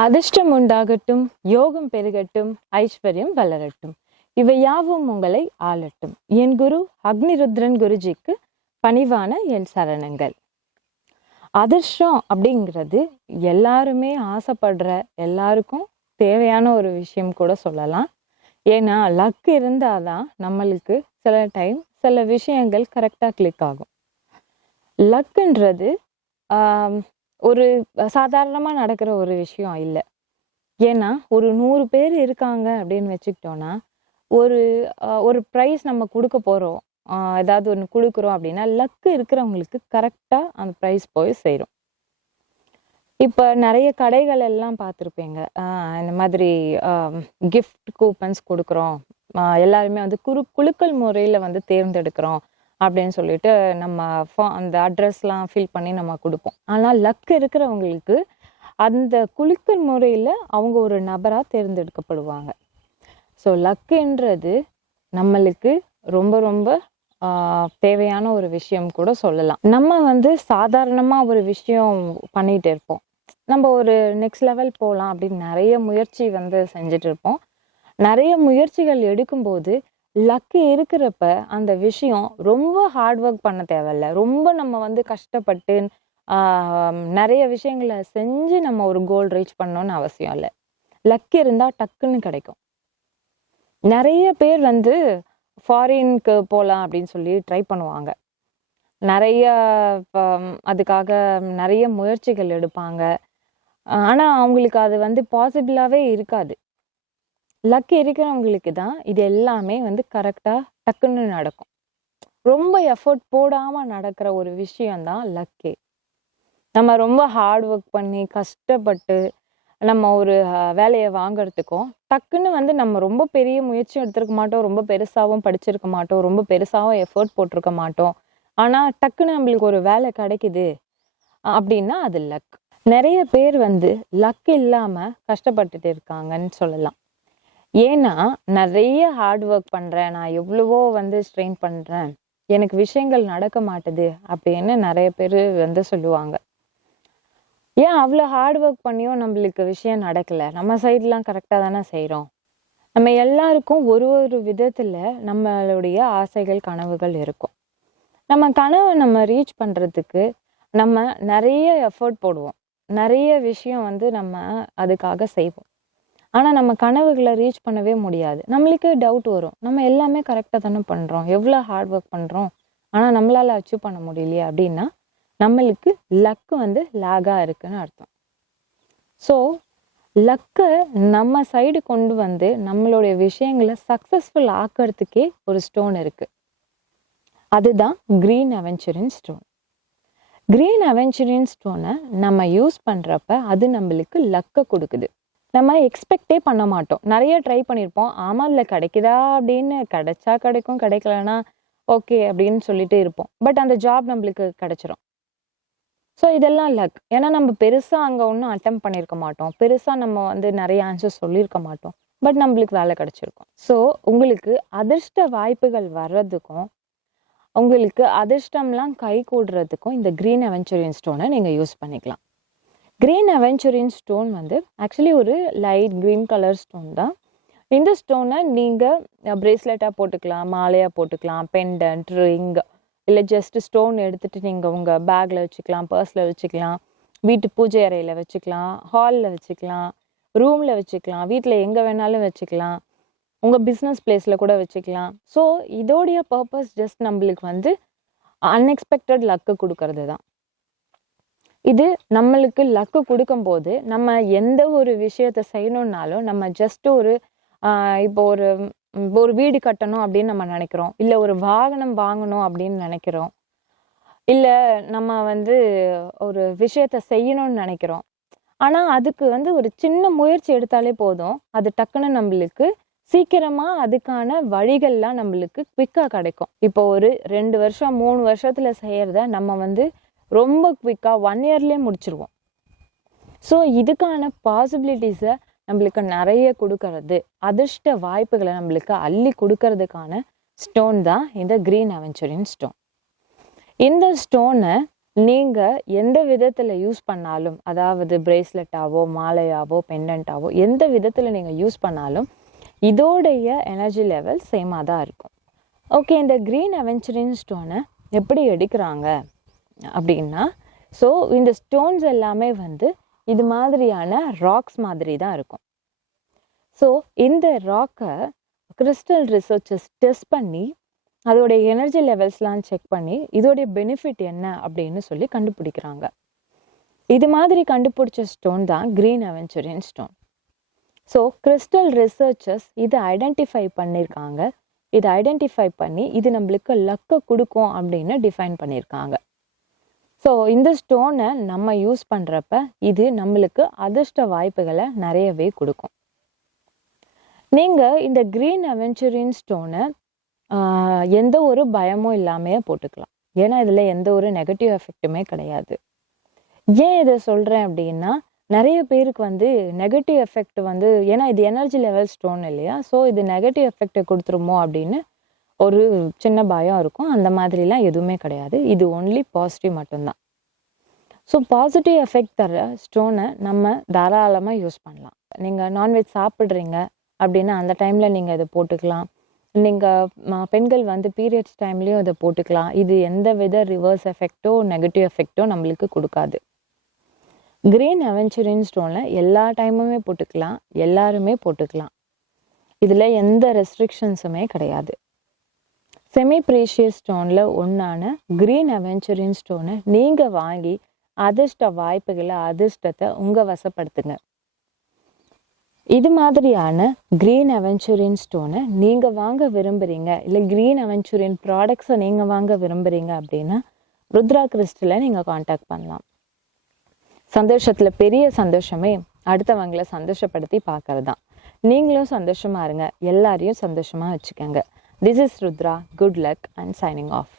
அதிர்ஷ்டம் உண்டாகட்டும், யோகம் பெருகட்டும், ஐஸ்வர்யம் வளரட்டும், இவை யாவும் உங்களை ஆளட்டும். என் குரு அக்னிருத்ரன் குருஜிக்கு பணிவான என் சரணங்கள். அதிர்ஷ்டம் அப்படிங்கிறது எல்லாருமே ஆசைப்படுற, எல்லாருக்கும் தேவையான ஒரு விஷயம் கூட சொல்லலாம். ஏன்னா லக் இருந்தாதான் நம்மளுக்கு சில டைம் சில விஷயங்கள் கரெக்டாக கிளிக் ஆகும். லக்குன்றது ஒரு சாதாரணமாக நடக்கிற ஒரு விஷயம் இல்லை. ஏன்னா ஒரு 100 பேர் இருக்காங்க அப்படின்னு வச்சுக்கிட்டோன்னா, ஒரு ஒரு ப்ரைஸ் நம்ம கொடுக்க போகிறோம், ஏதாவது ஒன்று கொடுக்குறோம் அப்படின்னா லக்கு இருக்கிறவங்களுக்கு கரெக்டாக அந்த ப்ரைஸ் போய் சேரும். இப்போ நிறைய கடைகள் எல்லாம் பார்த்துருப்பீங்க, இந்த மாதிரி கிஃப்ட் கூப்பன்ஸ் கொடுக்குறோம், எல்லாருமே வந்து குலுக்கல் முறையில் வந்து தேர்ந்தெடுக்கிறோம் அப்படின்னு சொல்லிட்டு நம்ம அந்த அட்ரஸ்லாம் ஃபில் பண்ணி நம்ம கொடுப்போம். ஆனால் லக் இருக்கிறவங்களுக்கு அந்த குலுக்கல் முறையில் அவங்க ஒரு நபராக தேர்ந்தெடுக்கப்படுவாங்க. ஸோ லக்குன்றது நம்மளுக்கு ரொம்ப ரொம்ப தேவையான ஒரு விஷயம் கூட சொல்லலாம். நம்ம வந்து சாதாரணமாக ஒரு விஷயம் பண்ணிகிட்டு இருப்போம், நம்ம ஒரு நெக்ஸ்ட் லெவல் போகலாம் அப்படின்னு நிறைய முயற்சி வந்து செஞ்சுட்டு இருப்போம். நிறைய முயற்சிகள் எடுக்கும்போது லக்கு இருக்கிறப்ப அந்த விஷயம் ரொம்ப ஹார்ட் ஒர்க் பண்ண தேவையில்ல, ரொம்ப நம்ம வந்து கஷ்டப்பட்டு நிறைய விஷயங்களை செஞ்சு நம்ம ஒரு கோல் ரீச் பண்ணணும்னு அவசியம் இல்லை. லக்கு இருந்தால் டக்குன்னு கிடைக்கும். நிறைய பேர் வந்து ஃபாரினுக்கு போகலாம் அப்படின்னு சொல்லி ட்ரை பண்ணுவாங்க, நிறைய அதுக்காக நிறைய முயற்சிகள் எடுப்பாங்க. ஆனால் அவங்களுக்கு அது வந்து பாசிபிளாகவே இருக்காது. லக்கு இருக்கிறவங்களுக்கு தான் இது எல்லாமே வந்து கரெக்டாக டக்குன்னு நடக்கும். ரொம்ப எஃபர்ட் போடாமல் நடக்கிற ஒரு விஷயம்தான் லக்கே. நம்ம ரொம்ப ஹார்ட் ஒர்க் பண்ணி கஷ்டப்பட்டு நம்ம ஒரு வேலையை வாங்கிறதுக்கும் டக்குன்னு வந்து நம்ம ரொம்ப பெரிய முயற்சியும் எடுத்திருக்க மாட்டோம், ரொம்ப பெருசாகவும் படிச்சிருக்க மாட்டோம், ரொம்ப பெருசாகவும் எஃபர்ட் போட்டிருக்க மாட்டோம். ஆனால் டக்குன்னு நம்மளுக்கு ஒரு வேலை கிடைக்குது அப்படின்னா அது லக். நிறைய பேர் வந்து லக் இல்லாமல் கஷ்டப்பட்டுட்டு இருக்காங்கன்னு சொல்லலாம். ஏன்னா நிறைய ஹார்ட் ஒர்க் பண்ணுறேன், நான் எவ்வளவோ வந்து ஸ்ட்ரெயின் பண்ணுறேன், எனக்கு விஷயங்கள் நடக்க மாட்டுது அப்படின்னு நிறைய பேர் வந்து சொல்லுவாங்க. ஏன் அவ்வளோ ஹார்ட் ஒர்க் பண்ணியும் நம்மளுக்கு விஷயம் நடக்கலை? நம்ம சைட்லாம் கரெக்டாக தானே செய்கிறோம். நம்ம எல்லாருக்கும் ஒரு ஒரு விதத்தில் நம்மளுடைய ஆசைகள் கனவுகள் இருக்கும். நம்ம கனவை நம்ம ரீச் பண்ணுறதுக்கு நம்ம நிறைய எஃபர்ட் போடுவோம், நிறைய விஷயம் வந்து நம்ம அதுக்காக செய்வோம். ஆனால் நம்ம கனவுகளை ரீச் பண்ணவே முடியாது. நம்மளுக்கே டவுட் வரும், நம்ம எல்லாமே கரெக்டாக தானே பண்ணுறோம், எவ்வளோ ஹார்ட் ஒர்க் பண்ணுறோம், ஆனால் நம்மளால் அச்சீவ் பண்ண முடியலையே அப்படின்னா நம்மளுக்கு லக்கு வந்து லேகாக இருக்குன்னு அர்த்தம். ஸோ லக்கை நம்ம சைடு கொண்டு வந்து நம்மளுடைய விஷயங்களை சக்ஸஸ்ஃபுல் ஆக்கிறதுக்கே ஒரு ஸ்டோன் இருக்குது. அதுதான் green aventurine stone. Green aventurine ஸ்டோனை நம்ம யூஸ் பண்ணுறப்ப அது நம்மளுக்கு லக்கை கொடுக்குது. நம்ம எக்ஸ்பெக்டே பண்ண மாட்டோம், நிறைய ட்ரை பண்ணியிருப்போம், ஆமாம் இல்லை கிடைக்குதா அப்படின்னு, கிடைச்சா கிடைக்கும், கிடைக்கலன்னா ஓகே அப்படின்னு சொல்லிட்டு இருப்போம். பட் அந்த ஜாப் நம்மளுக்கு கிடைச்சிரும். ஸோ இதெல்லாம் லக். ஏன்னா நம்ம பெருசாக அங்கே ஒன்றும் அட்டெம்ப்ட் பண்ணியிருக்க மாட்டோம், பெருசாக நம்ம வந்து நிறைய ஆன்சர் சொல்லியிருக்க மாட்டோம், பட் நம்மளுக்கு வேலை கிடைச்சிருக்கும். ஸோ உங்களுக்கு அதிர்ஷ்ட வாய்ப்புகள் வர்றதுக்கும் உங்களுக்கு அதிர்ஷ்டம்லாம் கை கூடுறதுக்கும் இந்த கிரீன் அவென்ச்சுரின் ஸ்டோனை நீங்கள் யூஸ் பண்ணிக்கலாம். கிரீன் அவென்ச்சுரின் ஸ்டோன் வந்து ஆக்சுவலி ஒரு லைட் கிரீன் கலர் ஸ்டோன் தான். இந்த ஸ்டோனை நீங்கள் பிரேஸ்லெட்டாக போட்டுக்கலாம், மாலையாக போட்டுக்கலாம், பெண்டன்ட், ரிங், இல்லை ஜஸ்ட் ஸ்டோன் எடுத்துகிட்டு நீங்கள் உங்கள் பேக்கில் வச்சுக்கலாம், பர்ஸில் வச்சுக்கலாம், வீட்டு பூஜை அறையில் வச்சுக்கலாம், ஹாலில் வச்சுக்கலாம், ரூமில் வச்சுக்கலாம், வீட்டில் எங்கே வேணாலும் வச்சுக்கலாம், உங்கள் பிஸ்னஸ் பிளேஸில் கூட வச்சுக்கலாம். ஸோ இதோடைய பர்பஸ் ஜஸ்ட் நம்மளுக்கு வந்து அன்எக்ஸ்பெக்டட் லக்கு கொடுக்கறது தான். இது நம்மளுக்கு லக்கு கொடுக்கும்போது நம்ம எந்த ஒரு விஷயத்த செய்யணும்னாலும் நம்ம ஜஸ்ட் ஒரு இப்போ ஒரு வீடு கட்டணும் அப்படின்னு நம்ம நினைக்கிறோம், இல்லை ஒரு வாகனம் வாங்கணும் அப்படின்னு நினைக்கிறோம், இல்லை நம்ம வந்து ஒரு விஷயத்த செய்யணும்னு நினைக்கிறோம். ஆனால் அதுக்கு வந்து ஒரு சின்ன முயற்சி எடுத்தாலே போதும், அது டக்குன்னு நம்மளுக்கு சீக்கிரமாக அதுக்கான வழிகள்லாம் நம்மளுக்கு குவிக்காக கிடைக்கும். இப்போ ஒரு 2 வருஷம் 3 வருஷத்துல செய்யறத நம்ம வந்து ரொம்ப குவிக்காக 1 இயர்லேயே முடிச்சிருவோம். ஸோ இதுக்கான பாசிபிலிட்டிஸை நம்மளுக்கு நிறைய கொடுக்கறது, அதிர்ஷ்ட வாய்ப்புகளை நம்மளுக்கு அள்ளி கொடுக்கறதுக்கான ஸ்டோன் தான் இந்த கிரீன் அவென்ச்சுரின் ஸ்டோன். இந்த ஸ்டோனை நீங்கள் எந்த விதத்தில் யூஸ் பண்ணாலும், அதாவது பிரேஸ்லெட்டாவோ மாலையாவோ பெண்டன்ட்டாவோ எந்த விதத்தில் நீங்கள் யூஸ் பண்ணாலும் இதோடைய எனர்ஜி லெவல் சேமாக தான் இருக்கும். ஓகே, இந்த க்ரீன் அவென்ச்சுரின் ஸ்டோனை எப்படி எடுக்கிறாங்க அப்படின்னா, ஸோ இந்த ஸ்டோன்ஸ் எல்லாமே வந்து இது மாதிரியான ராக்ஸ் மாதிரி தான் இருக்கும். ஸோ இந்த ராக்கை கிறிஸ்டல் ரிசர்ச்சர்ஸ் டெஸ்ட் பண்ணி அதோடைய எனர்ஜி லெவல்ஸ்லாம் செக் பண்ணி இதோடைய பெனிஃபிட் என்ன அப்படின்னு சொல்லி கண்டுபிடிக்கிறாங்க. இது மாதிரி கண்டுபிடிச்ச ஸ்டோன் தான் green aventurine stone. So crystal researchers இதை ஐடென்டிஃபை பண்ணியிருக்காங்க. இதை ஐடென்டிஃபை பண்ணி இது நம்மளுக்கு லக்கை கொடுக்கும் அப்படின்னு டிஃபைன் பண்ணியிருக்காங்க. ஸோ இந்த ஸ்டோனை நம்ம யூஸ் பண்ணுறப்ப இது நம்மளுக்கு அதிர்ஷ்ட வாய்ப்புகளை நிறையவே கொடுக்கும். நீங்கள் இந்த க்ரீன் அவென்ச்சுரின் ஸ்டோனை எந்த ஒரு பயமும் இல்லாமையே போட்டுக்கலாம். ஏன்னா இதில் எந்த ஒரு நெகட்டிவ் எஃபெக்ட்டுமே கிடையாது. ஏன் இதை சொல்கிறேன் அப்படின்னா, நிறைய பேருக்கு வந்து நெகட்டிவ் எஃபெக்ட் வந்து, ஏன்னா இது எனர்ஜி லெவல் ஸ்டோன் இல்லையா, ஸோ இது நெகட்டிவ் எஃபெக்டை கொடுத்துருமோ அப்படின்னு ஒரு சின்ன பயம் இருக்கும். அந்த மாதிரிலாம் எதுவுமே கிடையாது. இது ஒன்லி பாசிட்டிவ் மட்டும்தான். ஸோ பாசிட்டிவ் எஃபெக்ட் தர ஸ்டோனை நம்ம தாராளமாக யூஸ் பண்ணலாம். நீங்கள் நான்வெஜ் சாப்பிட்றீங்க அப்படின்னா அந்த டைமில் நீங்கள் இதை போட்டுக்கலாம். நீங்கள் பெண்கள் வந்து பீரியட்ஸ் டைம்லேயும் இதை போட்டுக்கலாம். இது எந்த வித ரிவர்ஸ் எஃபெக்டோ நெகட்டிவ் எஃபெக்டோ நம்மளுக்கு கொடுக்காது. க்ரீன் அவென்ச்சுரின் ஸ்டோனில் எல்லா டைமுமே போட்டுக்கலாம், எல்லாருமே போட்டுக்கலாம். இதில் எந்த ரெஸ்ட்ரிக்ஷன்ஸுமே கிடையாது. செமி ப்ரீஷியஸ் ஸ்டோனில் ஒன்றான க்ரீன் அவென்ச்சுரின் ஸ்டோனை நீங்கள் வாங்கி அதிர்ஷ்ட வாய்ப்புகளை, அதிர்ஷ்டத்தை உங்கள் வசப்படுத்துங்க. இது மாதிரியான க்ரீன் அவென்ச்சுரின் ஸ்டோனை நீங்கள் வாங்க விரும்புகிறீங்க, இல்லை க்ரீன் அவென்ச்சுரின் ப்ராடக்ட்ஸை நீங்கள் வாங்க விரும்புகிறீங்க அப்படின்னா ருத்ரா கிறிஸ்டலை நீங்கள் காண்டாக்ட் பண்ணலாம். சந்தோஷத்தில் பெரிய சந்தோஷமே அடுத்தவங்களை சந்தோஷப்படுத்தி பார்க்கறது தான். நீங்களும் சந்தோஷமாக இருங்க, எல்லாரையும் சந்தோஷமாக வச்சுக்கோங்க. This is Rudra. Good luck and signing off.